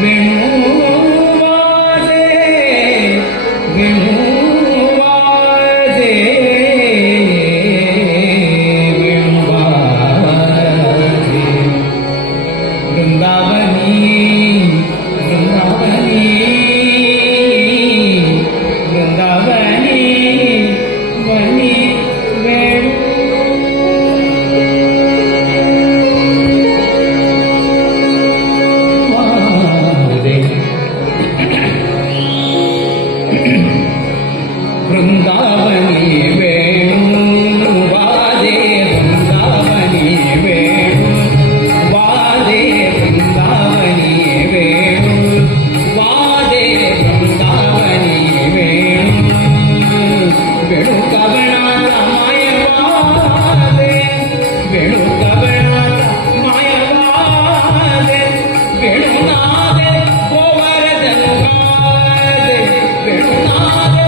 वेणू वाजे वेणू वाजे वेणू वाजे वृंदावनी वृंदावनी वृंदावनी वनी वेणू वृंदावनी वेणु वादे वृंदावनी वेणु वादे वृंदावनी वेणु वादे वृंदावनी वेणु वेणु कवनाचा माय वादे वेणु कवनाचा माय वादे वेणु नादे गोवर्धन गादे वेणु नादे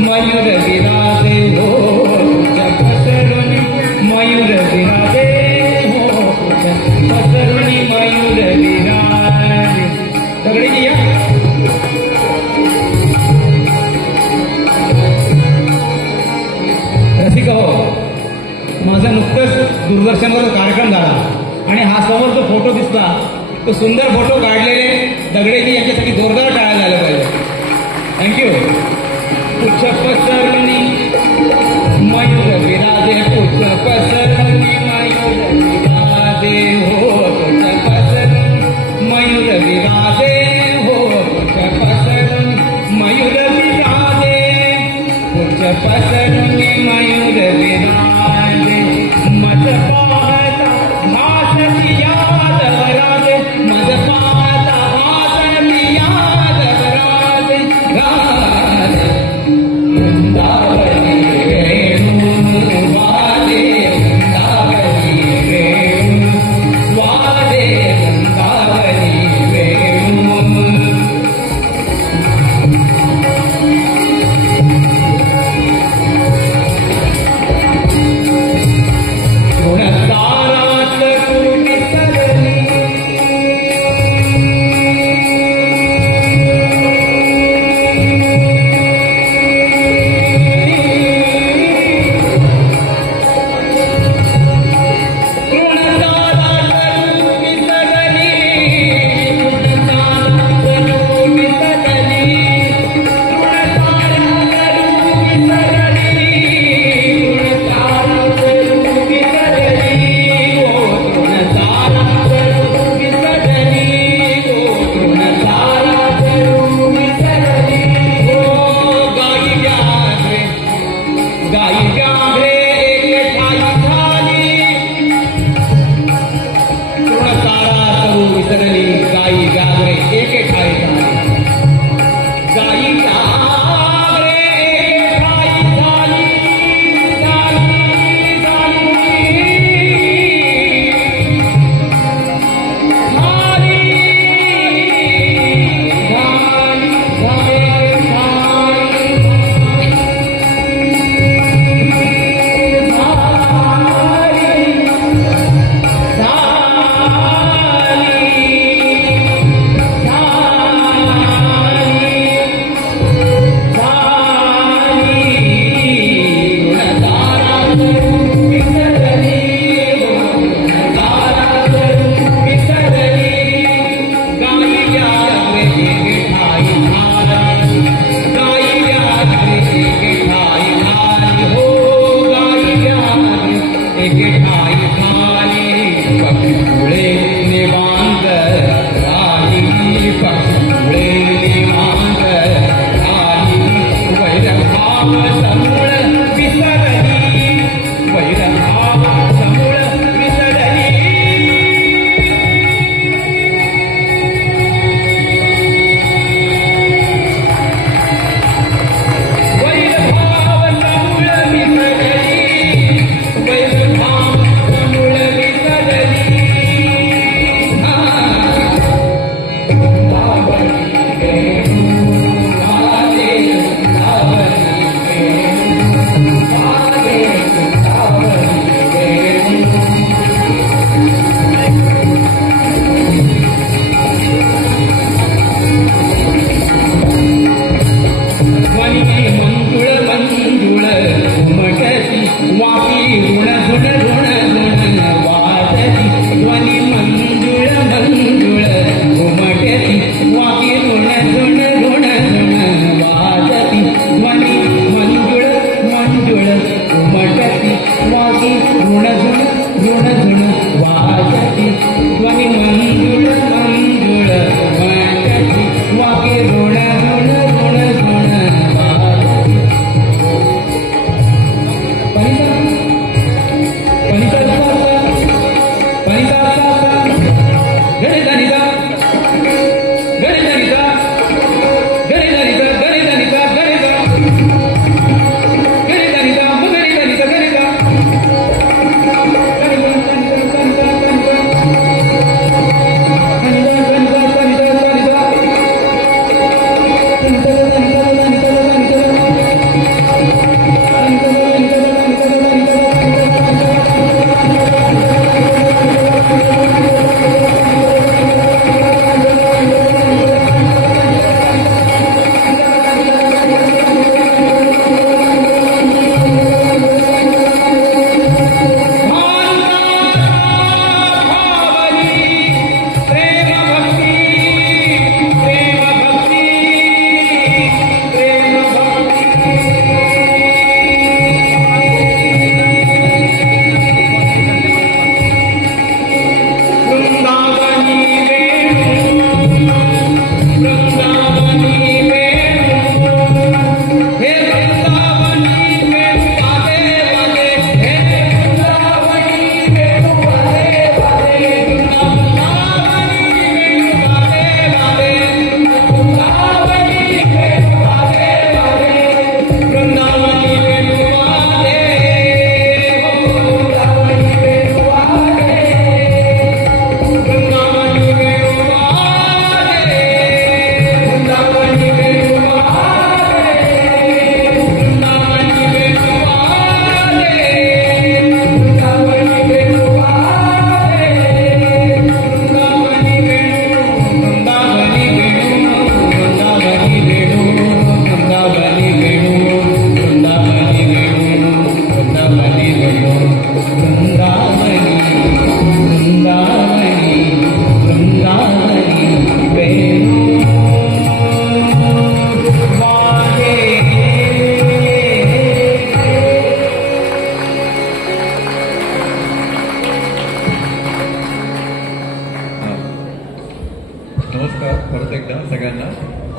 मयूर विराजे हो मयूर विराजे हो पसरुणी मयूर विराजे सगळी या रसिक हो माझा नुकतंच दूरदर्शनवर कार्यक्रम झाला आणि हा समोर जो फोटो दिसला तो सुंदर फोटो काढलेले दगडेजी यांच्यासाठी जोरदार टाळ्या झाल्या पाहिजे. थँक्यू. पुच्छ पसरुणी मयूर विराजे पुच्छ पसरुणी मयूर विराजे हो पुच्छ पसरुणी मयूर विराजे हो पुच्छ पसरुणी मयूर विराजे पुच्छ पसरुणी मयूर विराजे मज पाहता भासती याद वराजे मज पाहता भासती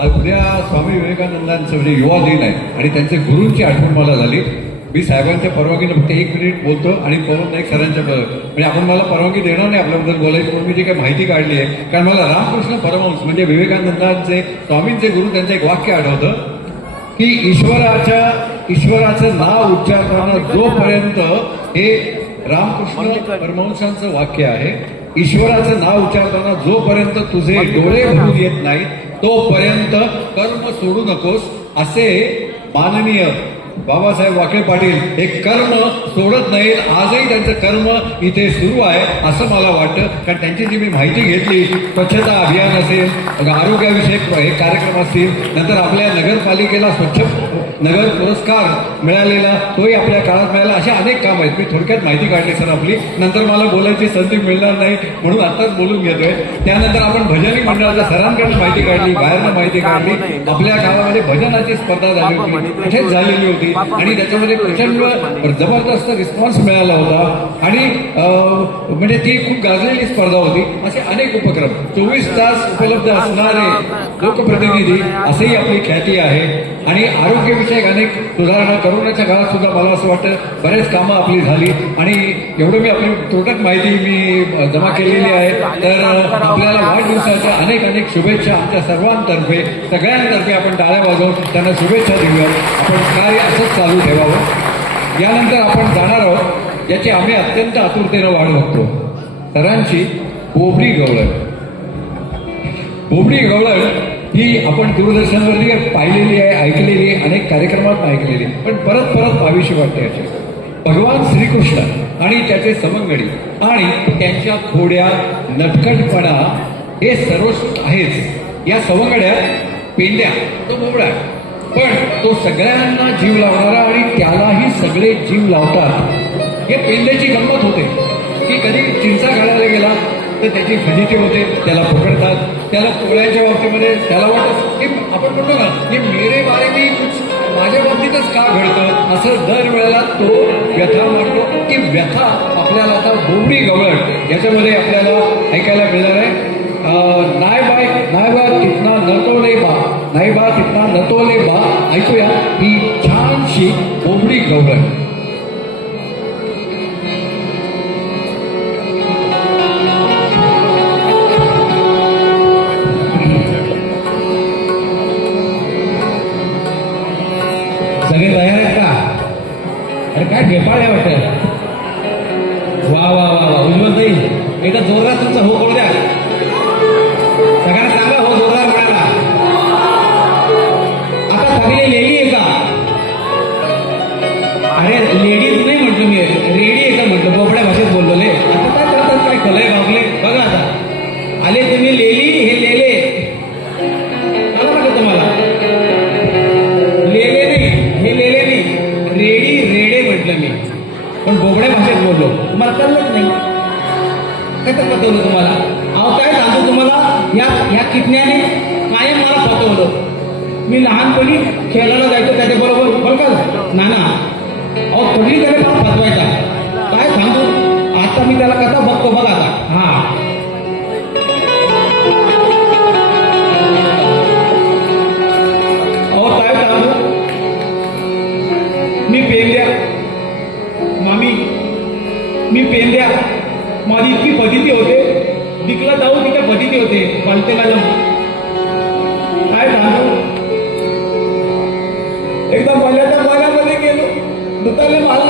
आज उद्या स्वामी विवेकानंदांचं म्हणजे युवा दिन आहे आणि त्यांचे गुरूंची आठवण मला झाली. मी साहेबांच्या परवानगीनं फक्त 1 मिनिट बोलतो आणि पवन नाईक सरांच्या म्हणजे आपण मला परवानगी देणार नाही आपल्याबद्दल बोलायची, म्हणून मी जी काही माहिती काढली आहे. कारण मला रामकृष्ण परमहंस म्हणजे विवेकानंदांचे स्वामींचे गुरु त्यांचं एक वाक्य आठवतं की ईश्वराचं नाव उच्चारताना जोपर्यंत, हे रामकृष्ण परमहंसांचं वाक्य आहे, ईश्वराचं नाव उच्चारताना जोपर्यंत तुझे डोळे भरून येत नाहीत तोपर्यंत कर्म सोडू नकोस, असे माननीय बाबासाहेब वाके पाटील हे कर्म सोडत नाहीत. आजही त्यांचं कर्म इथे सुरू आहे असं मला वाटतं. कारण त्यांची जी मी माहिती घेतली, स्वच्छता अभियान असेल, आरोग्याविषयक हे कार्यक्रम असतील, नंतर आपल्या नगरपालिकेला स्वच्छ नगर पुरस्कार मिळालेला तोही आपल्या काळात मिळाला, अशा अनेक काम आहेत. मी थोडक्यात माहिती काढली सर आपली, नंतर मला बोलायची संधी मिळणार नाही म्हणून आताच बोलून घेतोय. त्यानंतर आपण भजनी मंडळाच्या सरांकडून माहिती काढली, बाहेरनं माहिती काढली. आपल्या गावामध्ये भजनाची स्पर्धा झाली होती, कुठेच झालेली होती आणि त्याच्यामध्ये प्रचंड जबरदस्त रिस्पॉन्स मिळाला होता आणि म्हणजे ती खूप गाजलेली स्पर्धा होती. असे अनेक उपक्रम, 24 तास उपलब्ध असणारे लोकप्रतिनिधी असेही आपली ख्याती आहे. आणि आरोग्यविषयक अनेक सुधारणा, करोनाच्या काळात सुद्धा मला असं वाटतं बरेच कामं आपली झाली. आणि एवढं मी आपली तुरटक माहिती मी जमा केलेली आहे. तर आपल्याला वाढदिवसाच्या अनेक अनेक शुभेच्छा आमच्या सर्वांतर्फे, सगळ्यांतर्फे आपण टाळ्या वाजवून त्यांना शुभेच्छा देऊया. आपण काय असंच चालू ठेवावं. यानंतर आपण जाणार आहोत, याची आम्ही अत्यंत आतुरतेनं वाट बघतो, सरांची बोबडी गवळण. बोबडी गवळण ही आपण दूरदर्शनवरती पाहिलेली आहे, ऐकलेली आहे, अनेक कार्यक्रमात ऐकलेली, पण परत परत पाहावीशी वाटते. याची भगवान श्रीकृष्ण आणि त्याचे सवंगडी आणि त्यांच्या खोड्या, नटखटपणा हे सर्वस्व आहेच. या सवंगड्या, पेंड्या, तो बोबडा, पण तो सगळ्यांना जीव लावणारा आणि त्यालाही सगळे जीव लावतात. हे पेंड्याची गंमत होते की कधी चिंचा काढायला गेला तर त्याची फजिती होते, त्याला पकडतात. त्याला पोळ्याच्या बाबतीमध्ये त्याला वाटत की आपण म्हणतो ना की मेरे बारे में माझ्या बाबतीतच का घडतं, असं दर वेळेला तो व्यथा मांडतो. की व्यथा आपल्याला आता बोबडी गवळण याच्यामध्ये आपल्याला ऐकायला मिळणार आहे. नाय बा कितना नटोले बा, नाही बा कितना नटोले बा. ऐकूया ही छानशी बोबडी गवळण. सगळे तयार आहेत का? अरे काय ढेपाळ आहे वाटतं. वा वा वा वा, उज्ज्वल ताई एकदा जोरदार तुमचा हो करू द्या. सगळ्यांना सांगा हो जोरदार म्हणाला. आता सगळे लेडी आहे का? अरे लेडीज नाही म्हटलं मी, रेडी आहे का म्हटलं, बोबड्या भाषेत बोललो. आता काय करतात, काय खलय भागले बघा. आता आले तुम्ही लेली, हे लेले आलं म्हटलं तुम्हाला. लेले नाही, हे लेले नाही, रेडी रेडे म्हटलं मी, पण बोबड्या भाषेत बोललो. तुम्हाला कळलंच नाही, कसं पटवलं तुम्हाला? अहो काय सांगतो तुम्हाला, या किटण्याने कायम मला पटवलं. मी लहानपणी खेळायला जायचो त्याच्याबरोबर, बरं का नाना. अहो सगळीकडे मला फसवायचा. काय सांगतो, आता मी त्याला कसा बघतो बघा आता. हा अहो काय सांगतो, मी पेंद्या मामी, मी पेंद्या, माझी इतकी फजिती होते, दिकला जाऊ तिच्या फजिती होते, पलते माझ्या. काय सांगू, एकदा मल्याच्या बागामध्ये गेलो, दुताले मला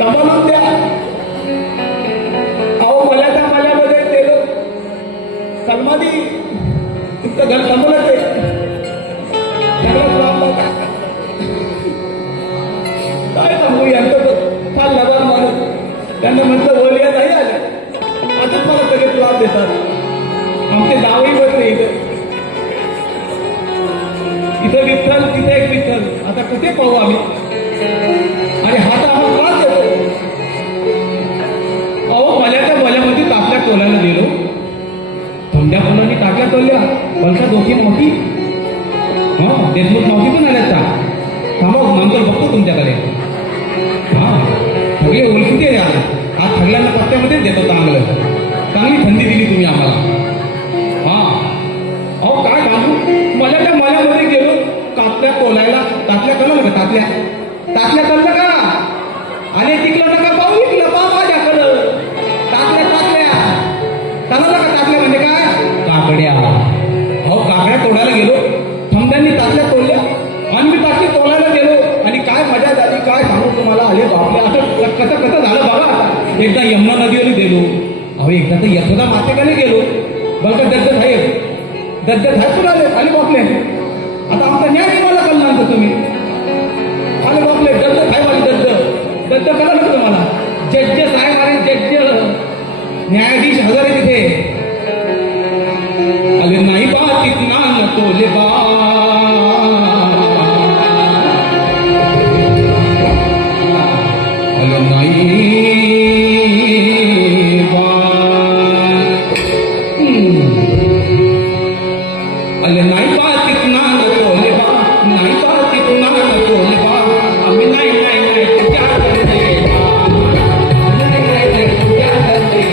तमालून द्या. अहो मल्याच्या माल्यामध्ये गेलो, सलमानी तुमचं घर संपलं ते काय सांगू. यांचं फार लबाड माणूस, त्यांना म्हटलं ओलिया नाही आल्या, आजच मला सगळे त्रास देतात. आमचे गावही बसले इथं विठ्ठल, तिथे एक विठ्ठल, आता कुठे पाहू आम्ही. आणि हा तर आम्हाला त्रास देतो. अहो मल्याच्या मल्यामध्ये टाकल्या टोल्याला गेलो, थंड्या कोणाने टाकल्या टोल्या, पंचा दोघी मावती, हा देशमुख मावती पण आल्यात का? थांबा नंतर बघतो तुमच्याकडे. हा सगळे ओळखीचे आज सगळ्यांना पत्त्यामध्येच देतो. चांगलं, चांगली थंडी दिली तुम्ही आम्हाला. तर यशोदा मातेकडे गेलो बघा दत्त साहेब आले आले बापले आता आमचा न्याय तुम्हाला कळला ना तुम्ही आले बापले दत्त साहेब आले दत्त कळलं ना तुम्हाला जड्ज साहेब आले जड्ज न्यायाधीश हजर आहे तिथे आले नाही बा तिथना नको ले बा आले नाही अले नाही बा तिथना नको ले बा नाही बा तिथना नको ले बा आम्ही नाही नाही नाही तुझ्या करते नाही नाही नाही तुझ्या करते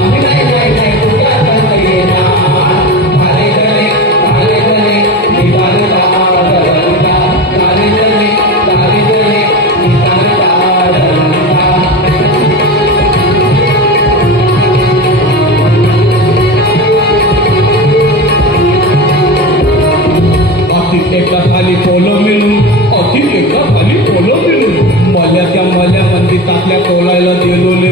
आम्ही नाही नाही नाही तुझ्या करते धारे धरे निवार धारे धरे निवार एका खाली पोलं मिळून एका खाली पोलं मिळून मल्याच्या मंदी तापल्या तोलायला गेलोले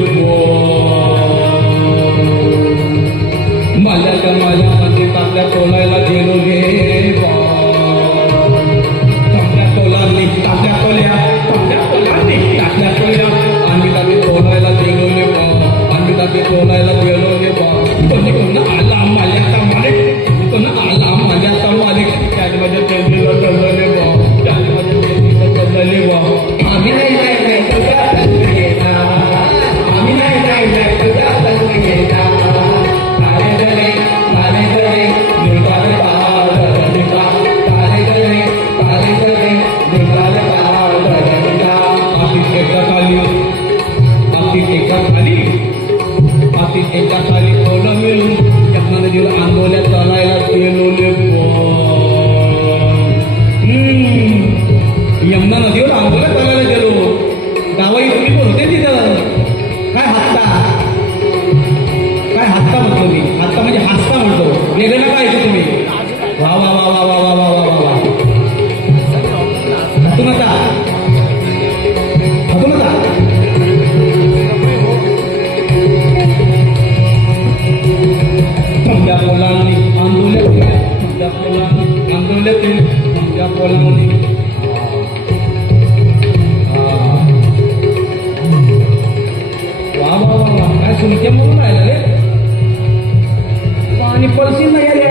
मल्याच्या मंदी तापल्या तोलायला गेलोले तापल्या तोलांनी तापल्या तोल्या आणि तापी तोलायला गेलोले आणि तापी तोलायला गेलोले कोणी आला मल्याचा मालिक कोण आला मल्याचा मालिक त्यामध्ये त्यांनीला चालले बा त्यामध्ये त्यांनीला चालले बा आम्ही नाही नाही नाही तुझ्या चालले ना आम्ही नाही नाही नाही तुझ्या चालले ना तारे गले निकाल निका तारे गले निकाल निका आतिश एका खाली कोलं मिळून यमुना नदीवर आंदोलन चालायला गेलोले यमुना नदीवर आंदोलन चालायला गेलो गावाई तुम्ही पण होते तिथं काय हत्ता म्हणतो मी हत्ता म्हणजे हस्ता म्हणतो वेगळं नका ऐकू तुम्ही वा वा वा वा वा वा वा वा वा वा हतू नका तुमच्या पोलांनी तुमच्या पोलांनी वा वा वा वा काय सुनके म्हणून राहिलं रे आणि पळशील नाही आले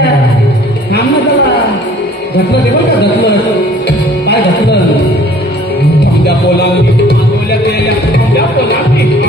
थांब ना त्याला घटलं ते बरं का घटलं काय घटलं तुमच्या पोलांनी तुमच्या पोलांनी